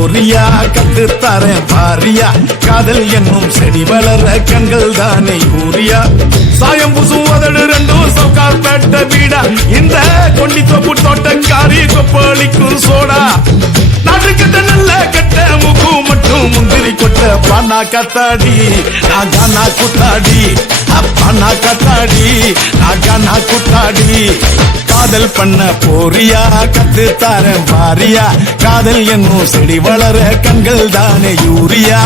போறியா கத்து தரேன் பாரியா காதல் என்னும் செடி வளர கண்கள் தானே யூரியா சாயம் புசும் உதடு ரெண்டும் சவுக்கார் பேட்ட வீடா இந்த கொண்டி தொப்பு தோட்டக்காரி கொப்பளிக்கும் சோடா நாட்டுக்கிட்ட நல்ல கட்ட முகு மட்டும் முந்திரி கொட்ட பானா கத்தாடி நாகானா குத்தாடி அப்பானா கத்தாடி நாகானா குத்தாடி காதல் பண்ண போறியா கத்து தரேன் பாரியா காதல் என்னும் செடி வளர கண்கள் தானே யூரியா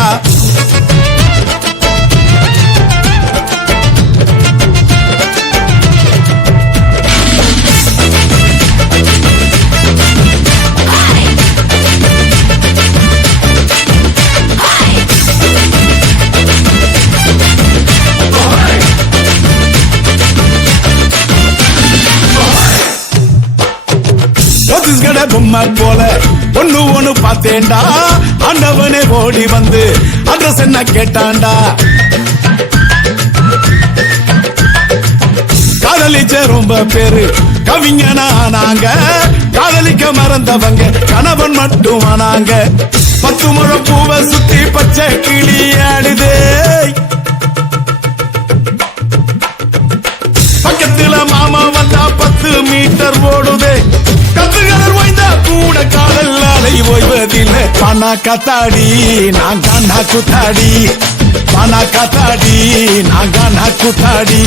பொம்மை போல ஒண்ணு ஒண்ணு பார்த்தேன்டா ஆண்டவனே ஓடி வந்து அட்ரஸ் என்ன கேட்டான்டா காதலிச்ச ரொம்ப பேரு கவிஞனா ஆனாங்க காதலிக்க மறந்தவங்க கணவன் மட்டும் ஆனாங்க 10 முழம் பூவை சுத்தி பச்சை கிளி ஆடுதே பக்கத்துல மாமா வந்தா 10 மீட்டர் ஓடுதே கத்துகள் ஓய்ந்தா கூட காதல் அலை ஓய்வதில்லை பானா காத்தாடி நாகானா குத்தாடி பானா காத்தாடி நாகானா குத்தாடி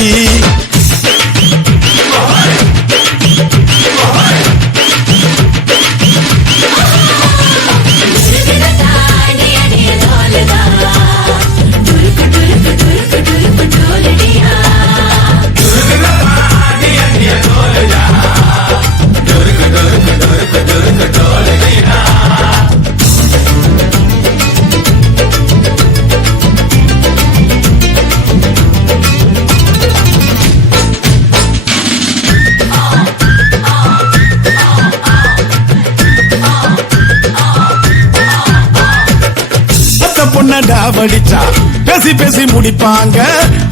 அடிச்சா பேசி பேசி முடிப்பாங்க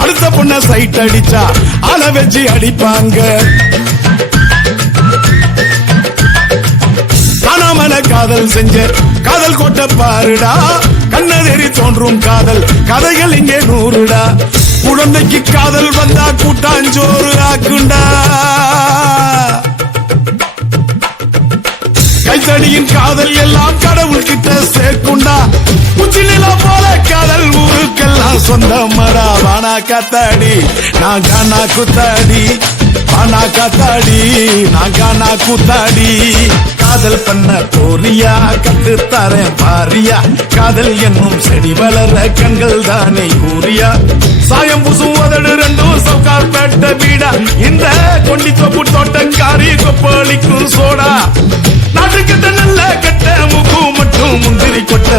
அடுத்த பொண்ண சைட் அடிச்சா ஆள வச்சு அடிப்பாங்க காணாமல காதல் செஞ்ச காதல் கோட்ட பாருடா கண்ணதேறி தோன்றும் காதல் கதைகள் இங்கே 100டா குழந்தைக்கு காதல் வந்தா கூட்டாஞ்சோறு ஆக்குண்டா கைத்தடியின் காதல் எல்லாம் கடவுள் கிட்ட சேர்க்குண்டா உச்சிநிலா போல காதல் ஊருக்கெல்லாம் சொந்தமடா வானா காத்தாடி நாகானா குத்தாடி வானா காத்தாடி நாகானா குத்தாடி காதல் பண்ண போறியா கத்து தரேன் பாரியா காதல் என்னும் செடி வளர கண்கள் தானே யூரியா சாயம் புசும் உதடு ரெண்டும் சவுக்கார் பேட்ட வீடா இந்த கொண்டி தொப்பு தோட்டக்காரி கொப்பளிக்கும் சோடா நாட்டுக்கிட்ட நல்ல கட்ட முகு மட்டும் முந்திரி கொட்ட